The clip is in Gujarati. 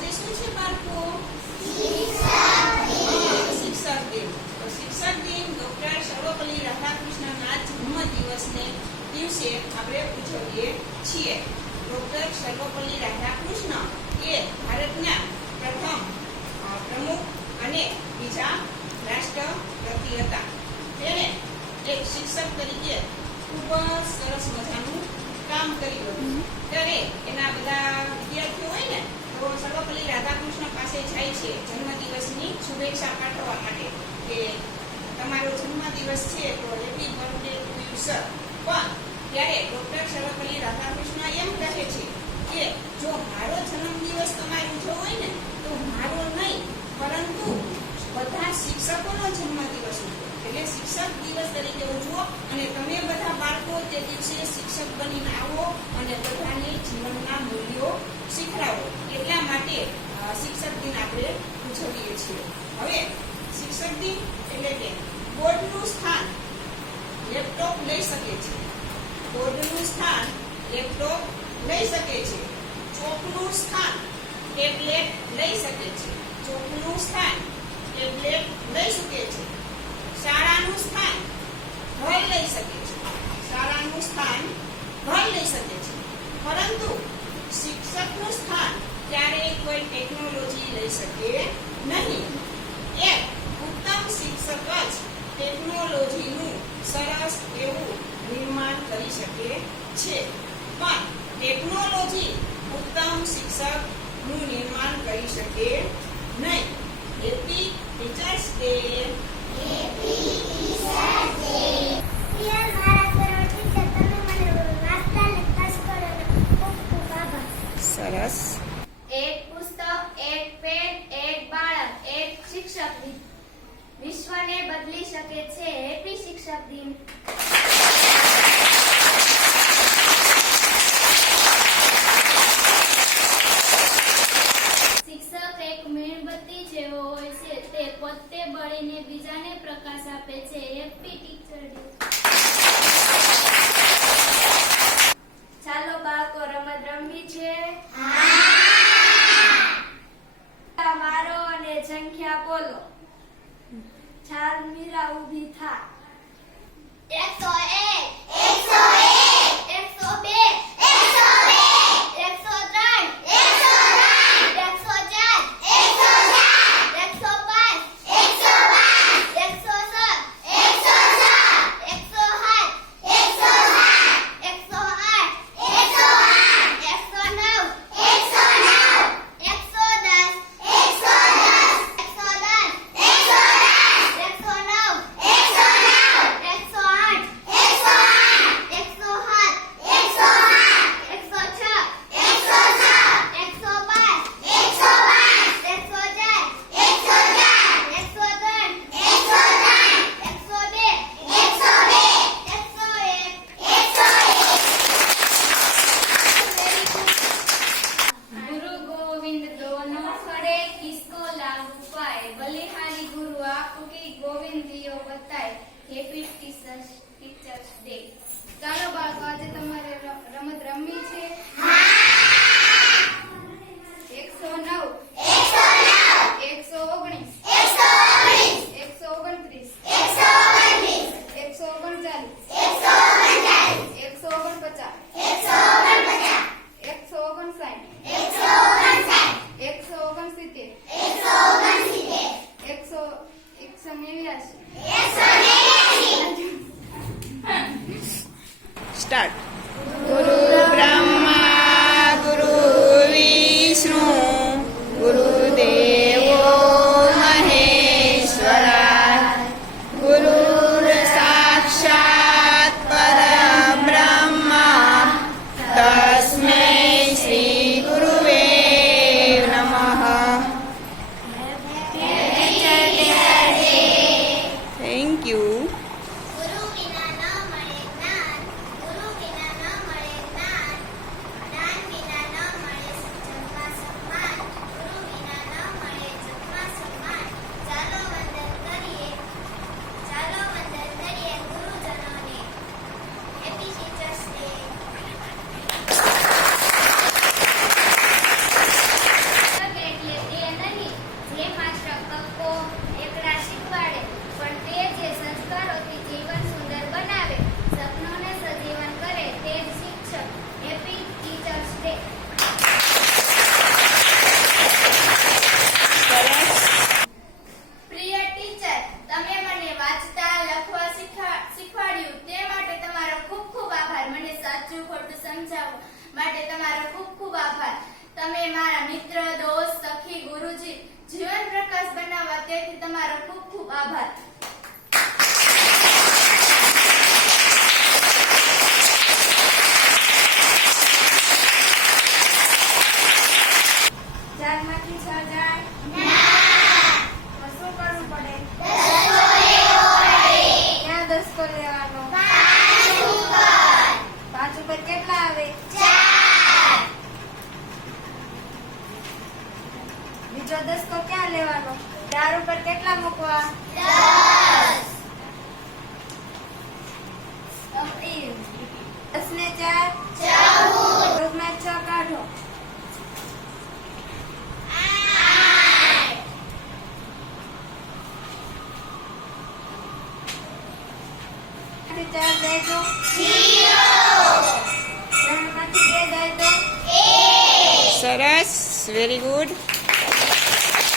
આજે શું છે બાળકો? શિક્ષક દિન. તો શિક્ષક દિન ડોક્ટર સર્વપલ્લી રાધાકૃષ્ણના જન્મદિવસને દિવસે આપણે ઉજવીએ છીએ. ડોક્ટર સર્વપલ્લી રાધાકૃષ્ણ એ ભારતના પ્રથમ પ્રમુખ અને બીજા રાષ્ટ્રપતિ હતા. તેણે એક શિક્ષક તરીકે ખૂબ સરસ મજાનું કામ કર્યું હતું. ત્યારે એના બધા વિદ્યાર્થીઓ હોય ને તો સર્વપલ્લી રાધાકૃષ્ણ પાસે જાય છે જન્મદિવસની શુભેચ્છા પાઠવવા માટે કે તમારો જન્મદિવસ છે તો happy birthday to you sir. પણ ત્યારે ડોક્ટર સર્વપલ્લી રાધાકૃષ્ણ એમ કહે છે કે જો મારો જન્મદિવસ તમારે ઉજવવો હોય ને તો મારો નહીં પરંતુ બધા શિક્ષકોનો જન્મદિવસ ઉજવો. એટલે શિક્ષક દિવસ તરીકે ઉજવો અને તમે બધા બાળકો તે દિવસે શિક્ષક બનીને આવો અને બધાને જીવનના મૂલ્યો શીખડાવો. એટલા માટે શિક્ષક દિન આપણે ઉજવીએ છીએ. હવે શિક્ષક દિન એટલે કે બોર્ડનું સ્થાન લેપટોપ લઈ શકે છે. બોર્ડનું સ્થાન લેપટોપ લઈ શકે છે. ચોકનું સ્થાન ટેબ્લેટ લઈ શકે છે. ચોકનું સ્થાન ટેબ્લેટ લઈ શકે છે. શાળાનું સ્થાન ઘર લઈ શકે છે. શાળાનું સ્થાન ઘર લઈ શકે છે. પરંતુ શિક્ષકનું સ્થાન ક્યારેય કોઈ ટેકનોલોજી લઈ શકે નહીં. એક ઉત્તમ શિક્ષક જ ટેકનોલોજીનું સરસ એવું નિર્માણ કરી શકે છે. પણ ટેકનોલોજી ઉત્તમ શિક્ષકનું નિર્માણ કરી શકે નહીં. Happy teachers day. સરસ. એક પુસ્તક, એક પેન, એક બાળક, એક શિક્ષક દિન વિશ્વને બદલી શકે છે. હેપી શિક્ષક દિન. શિક્ષક એક મીણબત્તી જેવો હોય છે. તે પોતે બળીને બીજાને પ્રકાશ આપે છે. Happy teacher day. ચાલો બાળકો રમત રમવી છે. મારો અને સંખ્યા બોલો. ચાર મીરા ઊભી થા. 101 101 102 103 108 ખૂબ ખૂબ આભાર. તમે મારા મિત્ર, દોસ્ત, સખી, ગુરુજી, જીવન પ્રકાશ બનાવવા તેથી તમારો ખૂબ ખૂબ આભાર. ચારમાંથી 6 જાય? તો શું કરવું પડે? ક્યાં દસકો લેવાનો? 5 ઉપર કેટલા આવે? બીજો દસકો ક્યાં લેવાનો? 4 ઉપર કેટલા મૂકવા? 10 ને 4 14 માં 6 કાઢો. 4 જાય તો 3 માંથી 2 જાય તો સરસ, વેરી ગુડ.